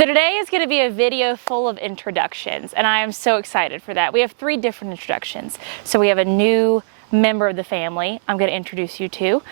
So today is going to be a video full of introductions, and I am so excited for that. We have 3 different introductions. So we have a new member of the family I'm going to introduce you to.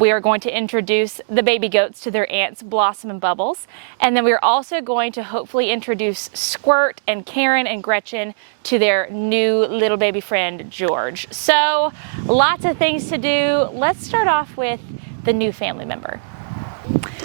We are going to introduce the baby goats to their aunts Blossom and Bubbles, and then we're also going to hopefully introduce Squirt and Karen and Gretchen to their new little baby friend George. So lots of things to do. Let's start off with the new family member.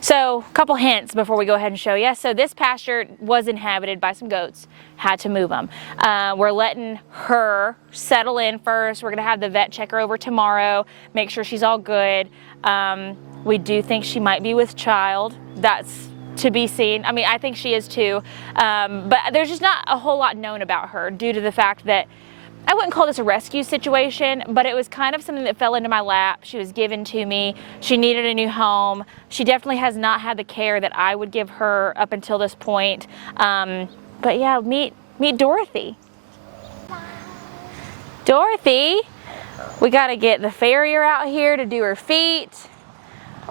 So a couple hints before we go ahead and show you. So this pasture was inhabited by some goats, had to move them. We're letting her settle in first. We're gonna have the vet check her over tomorrow, make sure she's all good. We do think she might be with child. That's to be seen. I mean, I think she is too. But there's just not a whole lot known about her due to the fact that I wouldn't call this a rescue situation, but it was kind of something that fell into my lap. She was given to me. She needed a new home. She definitely has not had the care that I would give her up until this point. But yeah, meet Dorothy. Dorothy, we got to get the farrier out here to do her feet.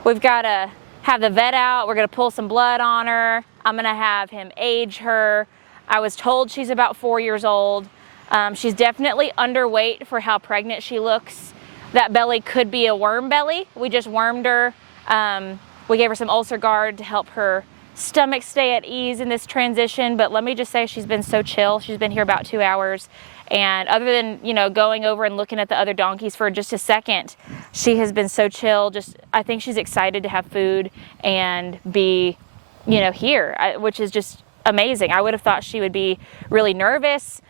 We've got to have the vet out. We're going to pull some blood on her. I'm going to have him age her. I was told she's about 4 years old. She's definitely underweight for how pregnant she looks. That belly could be a worm belly. We just wormed her. We gave her some ulcer guard to help her stomach stay at ease in this transition. But let me just say, she's been so chill. She's been here about 2 hours. And other than, you know, going over and looking at the other donkeys for just a second, she has been so chill. I think she's excited to have food and be, you know, here, which is just amazing. I would have thought she would be really nervous.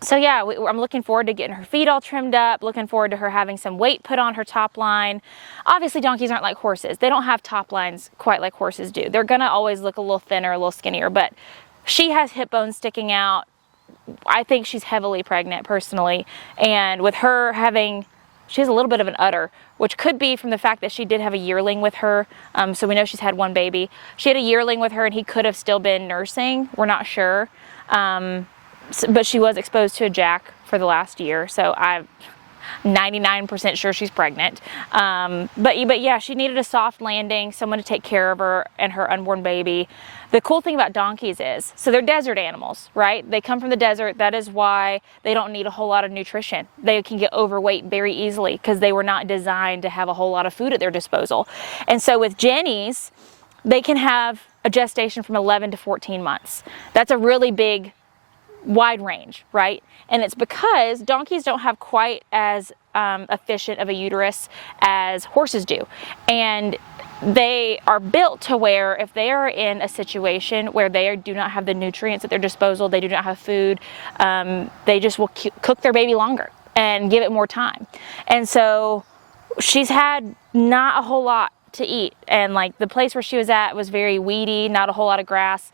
So yeah, I'm looking forward to getting her feet all trimmed up, looking forward to her having some weight put on her top line. Obviously donkeys aren't like horses. They don't have top lines quite like horses do. They're gonna always look a little thinner, a little skinnier, but she has hip bones sticking out. I think she's heavily pregnant personally. And with her she has a little bit of an udder, which could be from the fact that she did have a yearling with her. So we know she's had one baby. She had a yearling with her and he could have still been nursing. We're not sure. But she was exposed to a jack for the last year, so I'm 99% sure she's pregnant. But yeah, she needed a soft landing, someone to take care of her and her unborn baby. The cool thing about donkeys is, so they're desert animals, right? They come from the desert. That is why they don't need a whole lot of nutrition. They can get overweight very easily because they were not designed to have a whole lot of food at their disposal. And so with Jennies, they can have a gestation from 11 to 14 months. That's a really big, wide range, right? And it's because donkeys don't have quite as efficient of a uterus as horses do. And they are built to where if they are in a situation where they do not have the nutrients at their disposal, they do not have food, they just will cook their baby longer and give it more time. And so she's had not a whole lot to eat, and like the place where she was at was very weedy, not a whole lot of grass,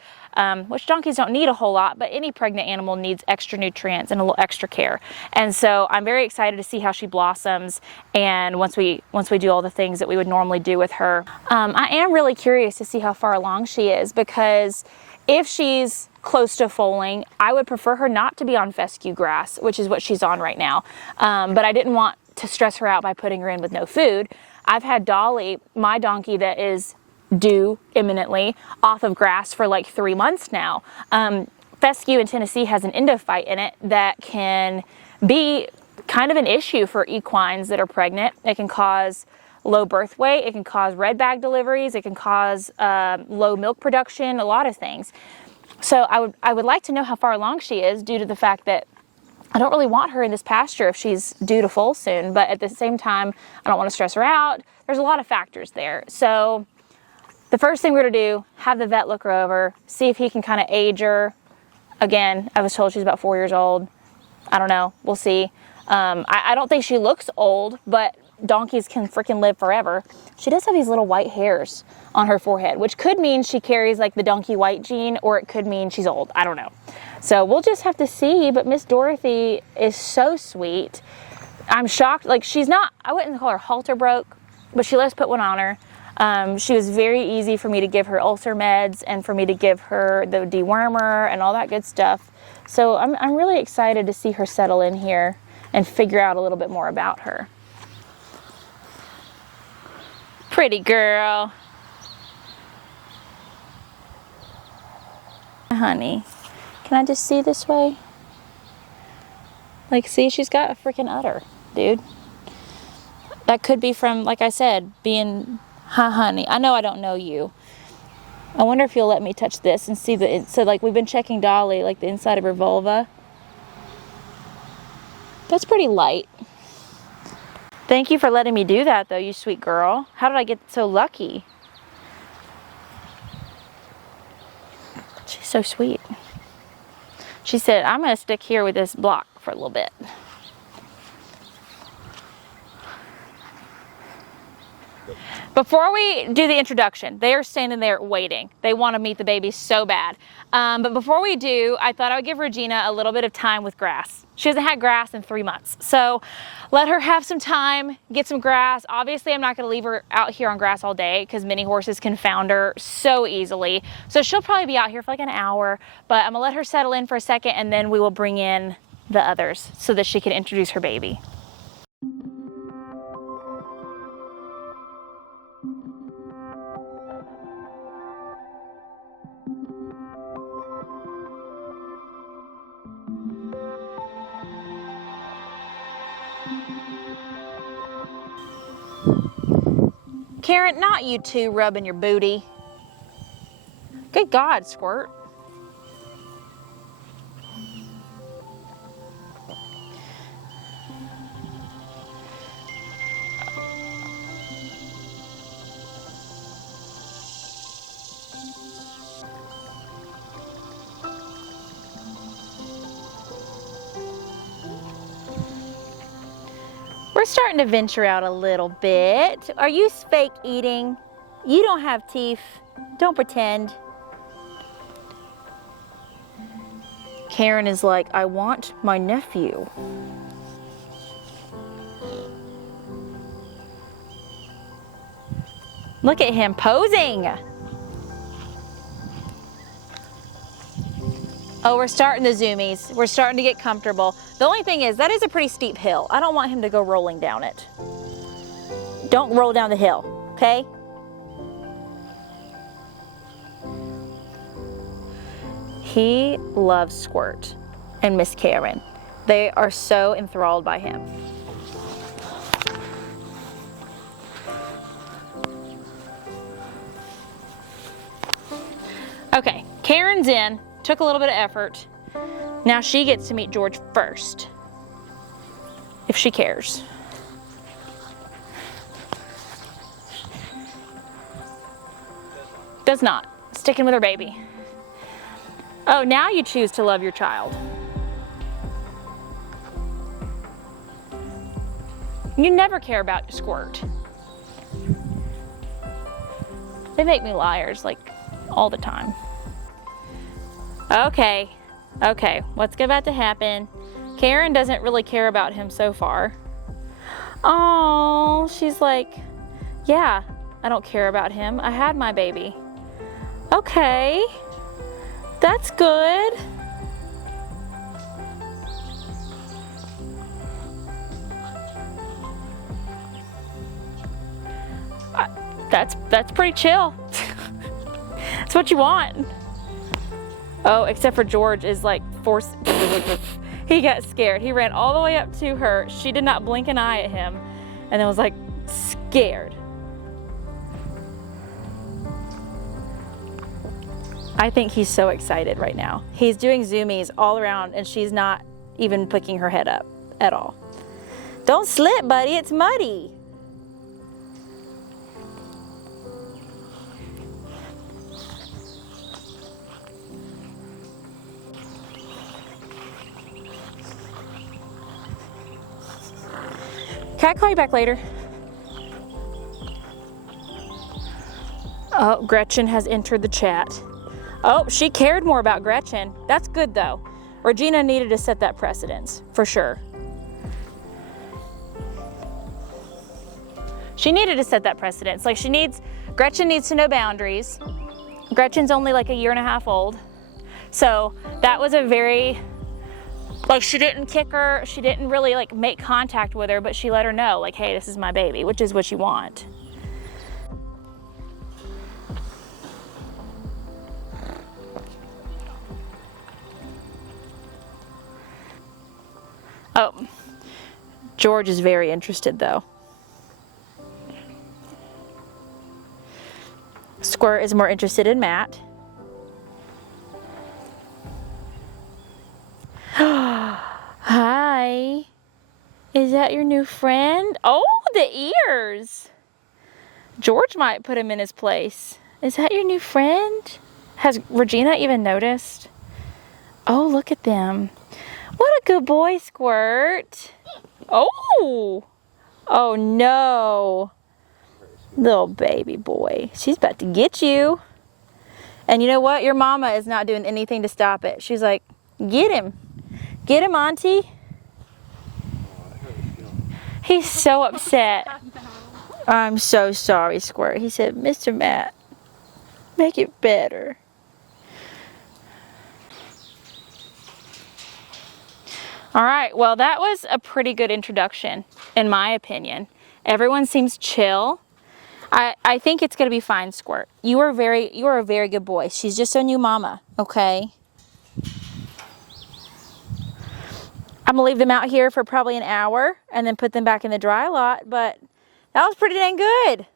which donkeys don't need a whole lot, but any pregnant animal needs extra nutrients and a little extra care. And so I'm very excited to see how she blossoms, and once we do all the things that we would normally do with her. I am really curious to see how far along she is, because if she's close to foaling, I would prefer her not to be on fescue grass, which is what she's on right now. But I didn't want to stress her out by putting her in with no food. I've had Dolly, my donkey that is due imminently, off of grass for like 3 months now. Fescue in Tennessee has an endophyte in it that can be kind of an issue for equines that are pregnant. It can cause low birth weight, it can cause red bag deliveries, it can cause low milk production, a lot of things. So I would like to know how far along she is, due to the fact that I don't really want her in this pasture if she's due to foal soon, but at the same time, I don't want to stress her out. There's a lot of factors there. So the first thing we're going to do, have the vet look her over, see if he can kind of age her. Again, I was told she's about 4 years old. I don't know. We'll see. I don't think she looks old, but donkeys can freaking live forever. She does have these little white hairs on her forehead, which could mean she carries like the donkey white gene, or it could mean she's old. I don't know. So we'll just have to see, but Miss Dorothy is so sweet. I'm shocked. Like, she's not, I wouldn't call her halter broke, but she let us put one on her. She was very easy for me to give her ulcer meds and for me to give her the dewormer and all that good stuff. So I'm really excited to see her settle in here and figure out a little bit more about her. Pretty girl. honey. Can I just see this way? Like, see, she's got a freaking udder, dude. That could be from, like I said, being, hi, honey. I know I don't know you. I wonder if you'll let me touch this and see the, so like we've been checking Dolly, like the inside of her vulva. That's pretty light. Thank you for letting me do that though, you sweet girl. How did I get so lucky? She's so sweet. She said, I'm gonna stick here with this block for a little bit. Before we do the introduction, they are standing there waiting. They want to meet the baby so bad. But before we do, I thought I would give Regina a little bit of time with grass. She hasn't had grass in 3 months. So let her have some time, get some grass. Obviously, I'm not going to leave her out here on grass all day because mini horses can founder so easily. So she'll probably be out here for like an hour, but I'm going to let her settle in for a second and then we will bring in the others so that she can introduce her baby. Karen, not you two rubbing your booty. Good God, Squirt. We're starting to venture out a little bit. Are you fake eating? You don't have teeth. Don't pretend. Karen is like, I want my nephew. Look at him posing. Oh, we're starting the zoomies. We're starting to get comfortable. The only thing is, that is a pretty steep hill. I don't want him to go rolling down it. Don't roll down the hill, okay? He loves Squirt and Miss Karen. They are so enthralled by him. Okay, Karen's in. Took a little bit of effort. Now she gets to meet George first, if she cares. Does not. Sticking with her baby. Oh, now you choose to love your child. You never care about your Squirt. They make me liars, like, all the time. Okay, what's about to happen? Karen doesn't really care about him so far. Oh, she's like, yeah, I don't care about him. I had my baby. Okay, that's good. That's pretty chill. That's what you want. Oh, except for George is like forced. He got scared. He ran all the way up to her. She did not blink an eye at him and then was like scared. I think he's so excited right now. He's doing zoomies all around and she's not even picking her head up at all. Don't slip, buddy. It's muddy. Can I call you back later? Oh, Gretchen has entered the chat. Oh, she cared more about Gretchen. That's good though. Regina needed to set that precedence, for sure. She needed to set that precedence. Like Gretchen needs to know boundaries. Gretchen's only like 1.5 years old. So that was a very, like, she didn't kick her, she didn't really like make contact with her, but she let her know, like, hey, this is my baby, which is what you want. George is very interested though. Squirt is more interested in Matt. Hi. Is that your new friend? Oh, the ears. George might put him in his place. Is that your new friend? Has Regina even noticed? Oh, look at them. What a good boy, Squirt. Oh. Oh, no. Little baby boy. She's about to get you. And you know what? Your mama is not doing anything to stop it. She's like, get him. Get him, Auntie. He's so upset. I'm so sorry, Squirt. He said, Mr. Matt, make it better. All right, well, that was a pretty good introduction, in my opinion. Everyone seems chill. I think it's gonna be fine, Squirt. You are a very good boy. She's just a new mama, okay? I'm gonna leave them out here for probably an hour and then put them back in the dry lot, but that was pretty dang good.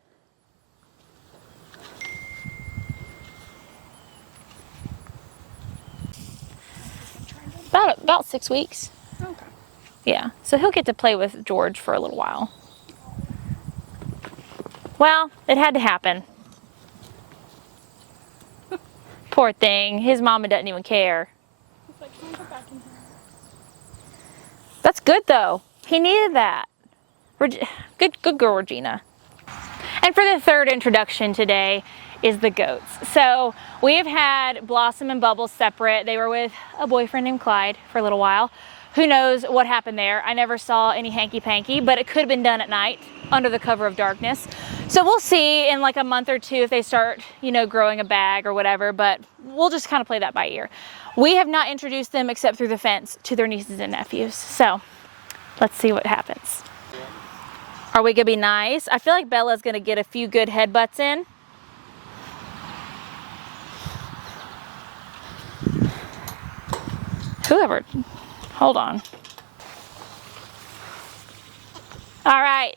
About 6 weeks. Okay. Yeah, so he'll get to play with George for a little while. Well, it had to happen. Poor thing, his mama doesn't even care. He's like, can I go back in here? That's good though. He needed that. Good girl, Regina. And for the third introduction today is the goats. So we have had Blossom and Bubbles separate. They were with a boyfriend named Clyde for a little while. Who knows what happened there? I never saw any hanky-panky, but it could have been done at night under the cover of darkness. So we'll see in like a month or two if they start, you know, growing a bag or whatever, but we'll just kind of play that by ear. We have not introduced them except through the fence to their nieces and nephews. So let's see what happens. Are we gonna be nice? I feel like Bella's gonna get a few good headbutts in. Whoever, hold on. All right.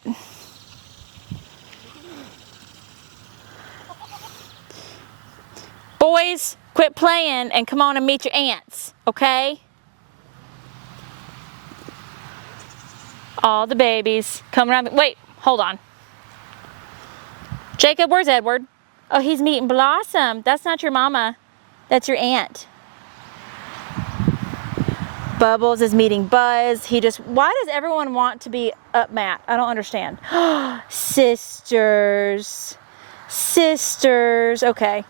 Boys, quit playing and come on and meet your aunts, okay? All the babies come around. Wait, hold on. Jacob, where's Edward? Oh, he's meeting Blossom. That's not your mama. That's your aunt. Bubbles is meeting Buzz. Why does everyone want to be up Matt? I don't understand. Sisters. Sisters. Okay.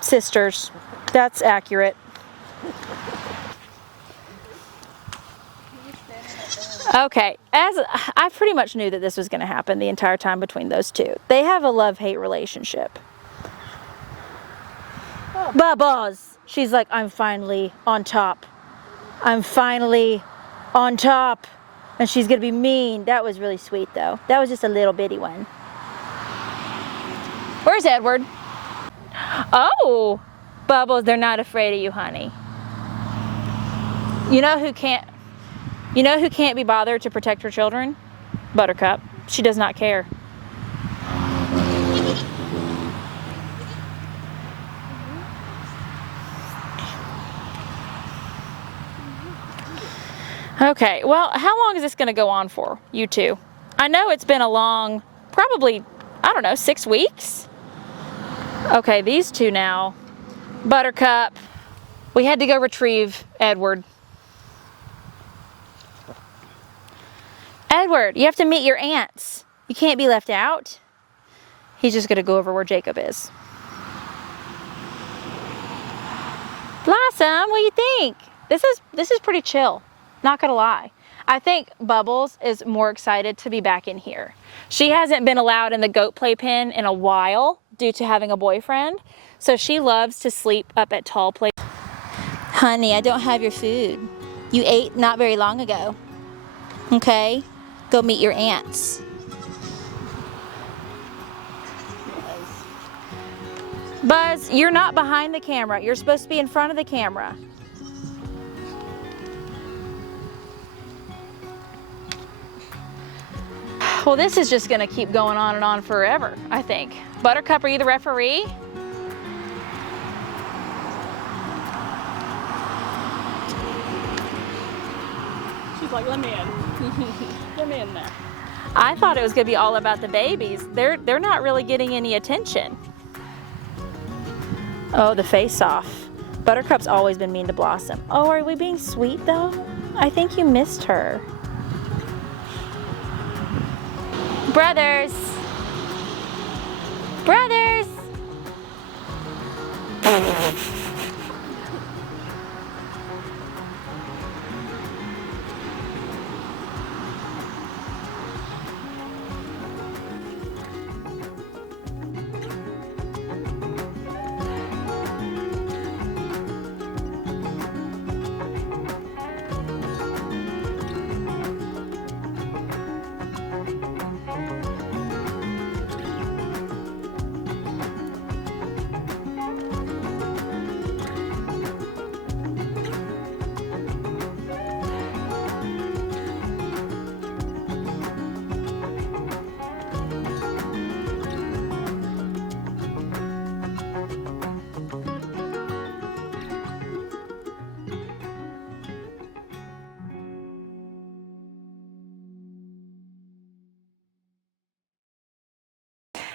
Sisters. That's accurate. Okay, as I pretty much knew that this was going to happen the entire time between those two. They have a love-hate relationship. Oh. Bubbles. She's like, I'm finally on top. I'm finally on top. And she's going to be mean. That was really sweet, though. That was just a little bitty one. Where's Edward? Oh, Bubbles, they're not afraid of you, honey. You know who can't be bothered to protect her children? Buttercup. She does not care. Okay, well, how long is this going to go on for, you two? I know it's been a long, probably, I don't know, 6 weeks? Okay, these two now. Buttercup. We had to go retrieve Edward. Edward, you have to meet your aunts. You can't be left out. He's just gonna go over where Jacob is. Blossom, what do you think? This is pretty chill, not gonna lie. I think Bubbles is more excited to be back in here. She hasn't been allowed in the goat playpen in a while due to having a boyfriend, so she loves to sleep up at tall places. Honey, I don't have your food. You ate not very long ago. Okay? Go meet your aunts. Buzz, you're not behind the camera. You're supposed to be in front of the camera. Well, this is just gonna keep going on and on forever, I think. Buttercup, are you the referee? She's like, let me in. Let me in there. I thought it was gonna be all about the babies. They're not really getting any attention. Oh, the face-off. Buttercup's always been mean to Blossom. Oh, are we being sweet though? I think you missed her. Brothers! Brothers!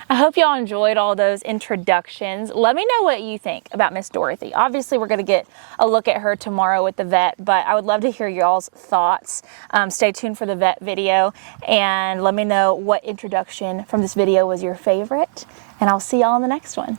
I hope y'all enjoyed all those introductions. Let me know what you think about Miss Dorothy. Obviously, we're going to get a look at her tomorrow with the vet, but I would love to hear y'all's thoughts. Stay tuned for the vet video, and let me know what introduction from this video was your favorite, and I'll see y'all in the next one.